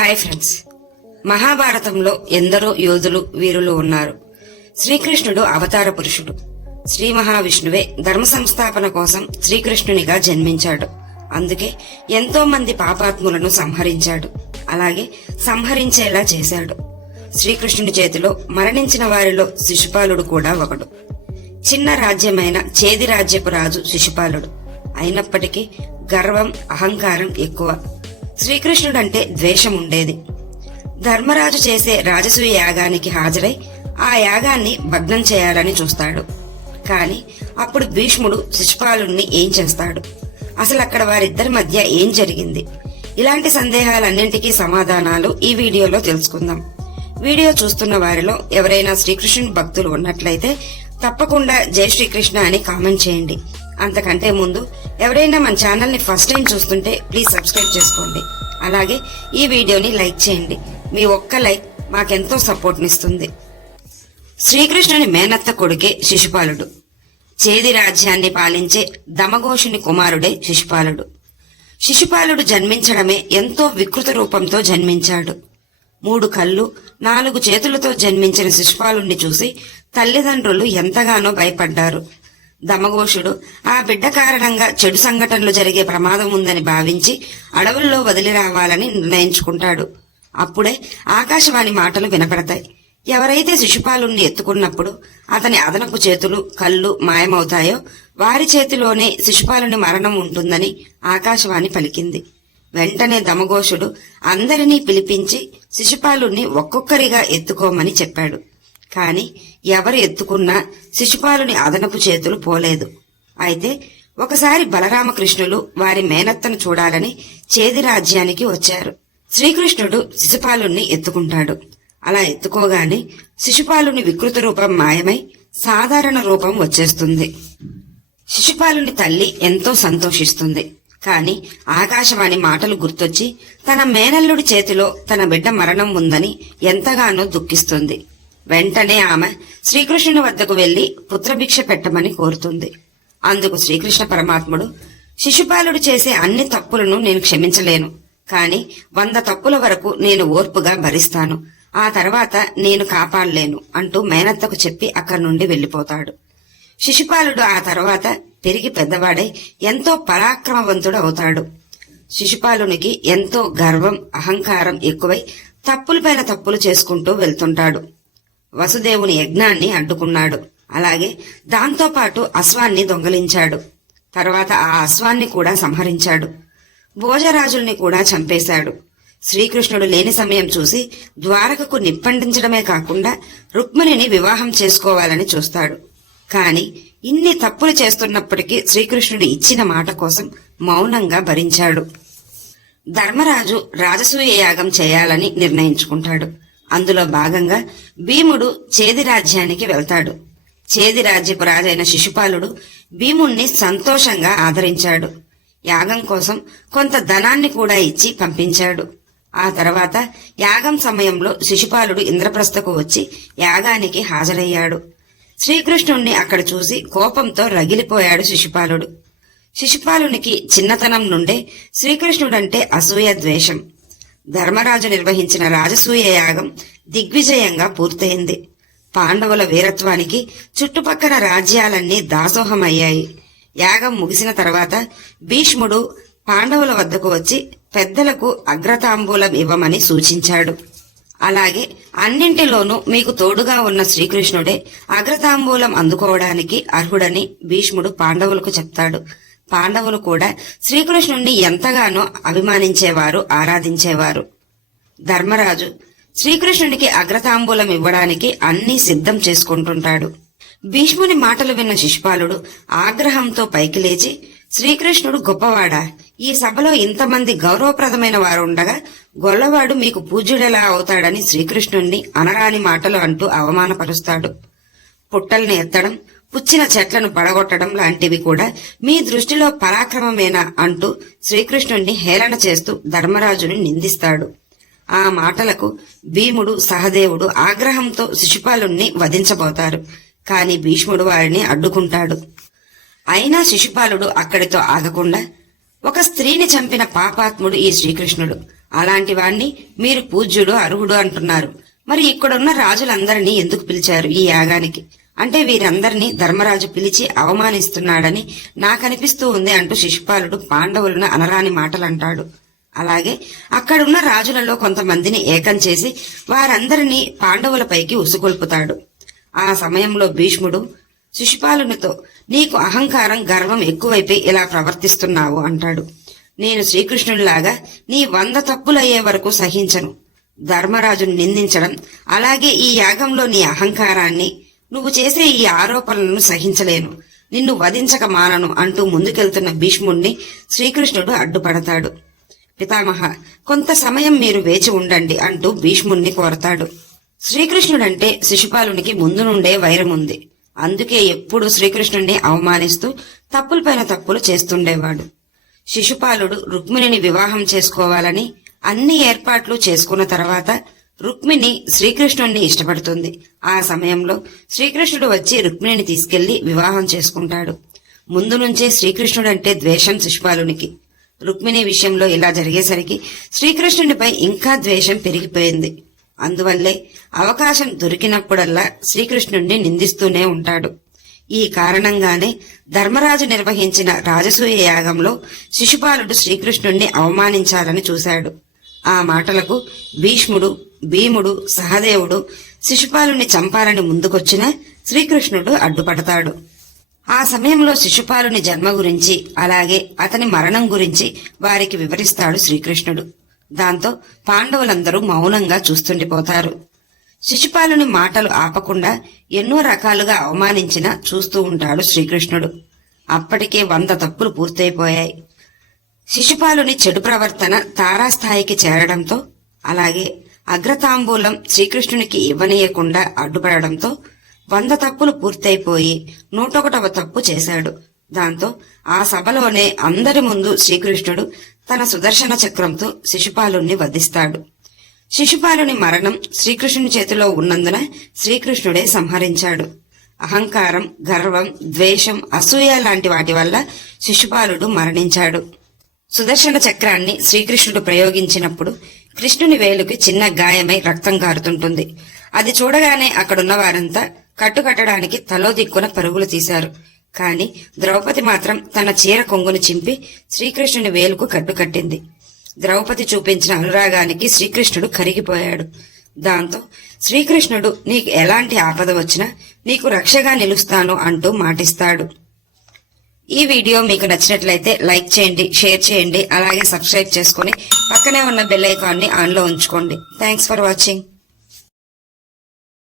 Hi friends, మహాభారతంలో ఎందరో యోధులు వీరులు ఉన్నారు. శ్రీకృష్ణుడు అవతార పురుషుడు. శ్రీ మహావిష్ణువే ధర్మ సంస్థాపన కోసం శ్రీకృష్ణునిగా జన్మించాడు. అందుకే ఎంతో మంది పాపాత్ములను సంహరించాడు. అలాగే సంహరించేలా చేశాడు. శ్రీకృష్ణుడి చేతిలో మరణించిన వారిలో శిశుపాలుడు కూడా ఒకడు. చిన్న రాజ్యమైన చేది రాజ్యపు రాజు శిశుపాలుడు. అయినప్పటికీ గర్వం, అహంకారం ఎక్కువ. శ్రీకృష్ణుడంటే ద్వేషం ఉండేది. ధర్మరాజు చేసే రాజసూయ యాగానికి హాజరై ఆ యాగాన్ని భగ్నం చేయాలని చూస్తాడు. కాని అప్పుడు భీష్ముడు శిశుపాలుణ్ణి ఏం చేస్తాడు? అసలు అక్కడ వారిద్దరి మధ్య ఏం జరిగింది? ఇలాంటి సందేహాలన్నింటికీ సమాధానాలు ఈ వీడియోలో తెలుసుకుందాం. వీడియో చూస్తున్న వారిలో ఎవరైనా శ్రీకృష్ణుని భక్తులు ఉన్నట్లయితే తప్పకుండా జై శ్రీకృష్ణ అని కామెంట్ చేయండి. అంతకంటే ముందు ఎవరైనా మన ఛానల్ ని ఫస్ట్ టైం చూస్తుంటే ప్లీజ్ సబ్స్క్రైబ్ చేసుకోండి. అలాగే ఈ వీడియోని లైక్ చేయండి. మీ ఒక్క లైక్ మాకెంతో సపోర్ట్ నిస్తుంది. శ్రీకృష్ణుని మేనత్త కొడుకే శిశుపాలుడు. చేది రాజ్యాన్ని పాలించే దమఘోషుని కుమారుడే శిశుపాలుడు. శిశుపాలుడు జన్మించడమే ఎంతో వికృత రూపంతో జన్మించాడు. 3 కళ్ళు 4 చేతులతో జన్మించిన శిశుపాలుణ్ణి చూసి తల్లిదండ్రులు ఎంతగానో భయపడ్డారు. దమఘోషుడు ఆ బిడ్డ కారణంగా చెడు సంఘటనలు జరిగే ప్రమాదం ఉందని భావించి అడవుల్లో వదిలి రావాలని నిర్ణయించుకుంటాడు. అప్పుడే ఆకాశవాణి మాటలు వినపడతాయి. ఎవరైతే శిశుపాలుణ్ణి ఎత్తుకున్నప్పుడు అతని అదనపు చేతులు, కళ్ళు మాయమవుతాయో వారి చేతిలోనే శిశుపాలుని మరణం ఉంటుందని ఆకాశవాణి పలికింది. వెంటనే దమఘోషుడు అందరినీ పిలిపించి శిశుపాలుణ్ణి ఒక్కొక్కరిగా ఎత్తుకోమని చెప్పాడు. కాని ఎవరు ఎత్తుకున్నా శిశుపాలుని అదనపు చేతులు పోలేదు. అయితే ఒకసారి బలరామకృష్ణులు వారి మేనత్తను చూడాలని చేది రాజ్యానికి వచ్చారు. శ్రీకృష్ణుడు శిశుపాలుణ్ణి ఎత్తుకుంటాడు. అలా ఎత్తుకోగానే శిశుపాలుని వికృత రూపం మాయమై సాధారణ రూపం వచ్చేస్తుంది. శిశుపాలుని తల్లి ఎంతో సంతోషిస్తుంది. కాని ఆకాశవాణి మాటలు గుర్తొచ్చి తన మేనల్లుడి చేతిలో తన బిడ్డ మరణం ఉందని ఎంతగానో దుఃఖిస్తుంది. వెంటనే ఆమె శ్రీకృష్ణుని వద్దకు వెళ్లి పుత్రభిక్ష పెట్టమని కోరుతుంది. అందుకు శ్రీకృష్ణ పరమాత్ముడు, శిశుపాలుడు చేసే అన్ని తప్పులను నేను క్షమించలేను. కాని 100 తప్పుల వరకు నేను ఓర్పుగా భరిస్తాను. ఆ తర్వాత నేను కాపాడలేను అంటూ మేనత్తకు చెప్పి అక్కడి నుండి వెళ్లిపోతాడు. శిశుపాలుడు ఆ తర్వాత పెరిగి పెద్దవాడై ఎంతో పరాక్రమవంతుడు అవుతాడు. శిశుపాలునికి ఎంతో గర్వం, అహంకారం ఎక్కువై తప్పులపైన తప్పులు చేసుకుంటూ వెళ్తుంటాడు. వసుదేవుని యజ్ఞాన్ని అడ్డుకున్నాడు. అలాగే దాంతోపాటు అశ్వాన్ని దొంగలించాడు. తర్వాత ఆ అశ్వాన్ని కూడా సంహరించాడు. భోజరాజుల్ని కూడా చంపేశాడు. శ్రీకృష్ణుడు లేని సమయం చూసి ద్వారకకు నిప్పంటించడమే కాకుండా రుక్మిణిని వివాహం చేసుకోవాలని చూస్తాడు. కాని ఇన్ని తప్పులు చేస్తున్నప్పటికీ శ్రీకృష్ణుడు ఇచ్చిన మాట కోసం మౌనంగా భరించాడు. ధర్మరాజు రాజసూయ యాగం చేయాలని నిర్ణయించుకుంటాడు. అందులో భాగంగా భీముడు చేది రాజ్యానికి వెళ్తాడు. చేది రాజ్యపు రాజైన శిశుపాలుడు భీముణ్ణి సంతోషంగా ఆదరించాడు. యాగం కోసం కొంత ధనాన్ని కూడా ఇచ్చి పంపించాడు. ఆ తర్వాత యాగం సమయంలో శిశుపాలుడు ఇంద్రప్రస్థకు వచ్చి యాగానికి హాజరయ్యాడు. శ్రీకృష్ణుణ్ణి అక్కడ చూసి కోపంతో రగిలిపోయాడు శిశుపాలుడు. శిశుపాలునికి చిన్నతనం నుండే శ్రీకృష్ణుడంటే అసూయ, ద్వేషం. ధర్మరాజు నిర్వహించిన రాజసూయ యాగం దిగ్విజయంగా పూర్తయింది. పాండవుల వీరత్వానికి చుట్టుపక్కల రాజ్యాలన్నీ దాసోహమయ్యాయి. యాగం ముగిసిన తర్వాత భీష్ముడు పాండవుల వద్దకు వచ్చి పెద్దలకు అగ్రతాంబూలం ఇవ్వమని సూచించాడు. అలాగే అన్నింటిలోనూ మీకు తోడుగా ఉన్న శ్రీకృష్ణుడే అగ్రతాంబూలం అందుకోవడానికి అర్హుడని భీష్ముడు పాండవులకు చెప్తాడు. పాండవులు కూడా శ్రీకృష్ణుణ్ణి ఎంతగానో అభిమానించేవారు, ఆరాధించేవారు. ధర్మరాజు శ్రీకృష్ణుడికి అగ్రతాంబూలం ఇవ్వడానికి అన్నీ సిద్ధం చేసుకుంటుంటాడు. భీష్ముని మాటలు విన్న శిశుపాలుడు ఆగ్రహంతో పైకి లేచి, శ్రీకృష్ణుడు గొప్పవాడా? ఈ సభలో ఇంతమంది గౌరవప్రదమైన వారు ఉండగా గొల్లవాడు మీకు పూజ్యుడెలా అవుతాడని శ్రీకృష్ణుణ్ణి అనరాని మాటలు అంటూ అవమానపరుస్తాడు. పుట్టల్ని ఎత్తడం, పుచ్చిన చెట్లను పడగొట్టడం లాంటివి కూడా మీ దృష్టిలో పరాక్రమమేనా అంటూ శ్రీకృష్ణుణ్ణి హేళన చేస్తూ ధర్మరాజుని నిందిస్తాడు. ఆ మాటలకు భీముడు, సహదేవుడు ఆగ్రహంతో శిశుపాలుణ్ణి వధించబోతారు. కాని భీష్ముడు వారిని అడ్డుకుంటాడు. అయినా శిశుపాలుడు అక్కడితో ఆగకుండా, ఒక స్త్రీని చంపిన పాపాత్ముడు ఈ శ్రీకృష్ణుడు. అలాంటి వాణ్ణి మీరు పూజ్యుడు అర్హుడు అంటున్నారు. మరి ఇక్కడున్న రాజులందరినీ ఎందుకు పిలిచారు ఈ యాగానికి? అంటే వీరందరినీ ధర్మరాజు పిలిచి అవమానిస్తున్నాడని నాకనిపిస్తూ ఉంది అంటూ శిశుపాలుడు పాండవులను అనరాని మాటలంటాడు. అలాగే అక్కడున్న రాజులలో కొంతమందిని ఏకం చేసి వారందరినీ పాండవులపైకి ఉసుగొల్పుతాడు. ఆ సమయంలో భీష్ముడు శిశుపాలునితో, నీకు అహంకారం గర్వం ఎక్కువైపోయి ఇలా ప్రవర్తిస్తున్నావు అంటాడు. నేను శ్రీకృష్ణుడిలాగా నీ 100 తప్పులయ్యే వరకు సహించను. ధర్మరాజును నిందించడం, అలాగే ఈ యాగంలో నీ అహంకారాన్ని, నువ్వు చేసే ఈ ఆరోపణలను సహించలేను. నిన్ను వధించక మానను అంటూ ముందుకెళ్తున్న భీష్ముణ్ణి శ్రీకృష్ణుడు అడ్డుపడతాడు. పితామహ, కొంత సమయం మీరు వేచి ఉండండి అంటూ భీష్ముణ్ణి కోరతాడు. శ్రీకృష్ణుడంటే శిశుపాలునికి ముందు నుండే వైరముంది. అందుకే ఎప్పుడూ శ్రీకృష్ణుణ్ణి అవమానిస్తూ తప్పులపైన తప్పులు చేస్తుండేవాడు. శిశుపాలుడు రుక్మిణిని వివాహం చేసుకోవాలని అన్ని ఏర్పాట్లు చేసుకున్న తర్వాత రుక్మిణి శ్రీకృష్ణుణ్ణి ఇష్టపడుతుంది. ఆ సమయంలో శ్రీకృష్ణుడు వచ్చి రుక్మిణిని తీసుకెళ్లి వివాహం చేసుకుంటాడు. ముందు నుంచే శ్రీకృష్ణుడంటే ద్వేషం శిశుపాలునికి. రుక్మిణి విషయంలో ఇలా జరిగేసరికి శ్రీకృష్ణుడిపై ఇంకా ద్వేషం పెరిగిపోయింది. అందువల్లే అవకాశం దొరికినప్పుడల్లా శ్రీకృష్ణుణ్ణి నిందిస్తూనే ఉంటాడు. ఈ కారణంగానే ధర్మరాజు నిర్వహించిన రాజసూయ యాగంలో శిశుపాలుడు శ్రీకృష్ణుణ్ణి అవమానించాలని చూశాడు. ఆ మాటలకు భీష్ముడు, భీముడు, సహదేవుడు శిశుపాలుని చంపాలని ముందుకొచ్చినా శ్రీకృష్ణుడు అడ్డుపడతాడు. ఆ సమయంలో శిశుపాలుని జన్మ గురించి, అలాగే అతని మరణం గురించి వారికి వివరిస్తాడు శ్రీకృష్ణుడు. దాంతో పాండవులందరూ మౌనంగా చూస్తుండిపోతారు. శిశుపాలుని మాటలు ఆపకుండా ఎన్నో రకాలుగా అవమానించినా చూస్తూ ఉంటాడు శ్రీకృష్ణుడు. అప్పటికే 100 తప్పులు పూర్తయిపోయాయి. శిశుపాలుని చెడు ప్రవర్తన తారాస్థాయికి చేరడంతో, అలాగే అగ్రతాంబూలం శ్రీకృష్ణునికి ఇవ్వనీయకుండా అడ్డుపడడంతో 100 తప్పులు పూర్తయిపోయి 101వ తప్పు చేశాడు. దాంతో ఆ సభలోనే అందరి ముందు శ్రీకృష్ణుడు తన సుదర్శన చక్రంతో శిశుపాలుణ్ణి వధిస్తాడు. శిశుపాలుని మరణం శ్రీకృష్ణుని చేతిలో ఉన్నందున శ్రీకృష్ణుడే సంహరించాడు. అహంకారం, గర్వం, ద్వేషం, అసూయ లాంటి వాటి వల్ల శిశుపాలుడు మరణించాడు. సుదర్శన చక్రాన్ని శ్రీకృష్ణుడు ప్రయోగించినప్పుడు కృష్ణుని వేలుకి చిన్న గాయమై రక్తం కారుతుంటుంది. అది చూడగానే అక్కడున్న వారంతా కట్టుకట్టడానికి తలో దిక్కున పరుగులు తీశారు. కాని ద్రౌపది మాత్రం తన చీర కొంగును చింపి శ్రీకృష్ణుని వేలుకు కట్టుకట్టింది. ద్రౌపది చూపించిన అనురాగానికి శ్రీకృష్ణుడు కరిగిపోయాడు. దాంతో శ్రీకృష్ణుడు, నీకు ఎలాంటి ఆపద వచ్చినా నీకు రక్షగా నిలుస్తాను అంటూ మాటిస్తాడు. ఈ వీడియో మీకు నచ్చినట్లయితే లైక్ చేయండి, షేర్ చేయండి, అలాగే సబ్స్క్రైబ్ చేసుకుని పక్కనే ఉన్న బెల్ ఐకాన్ని ఆన్లో ఉంచుకోండి. Thanks for watching.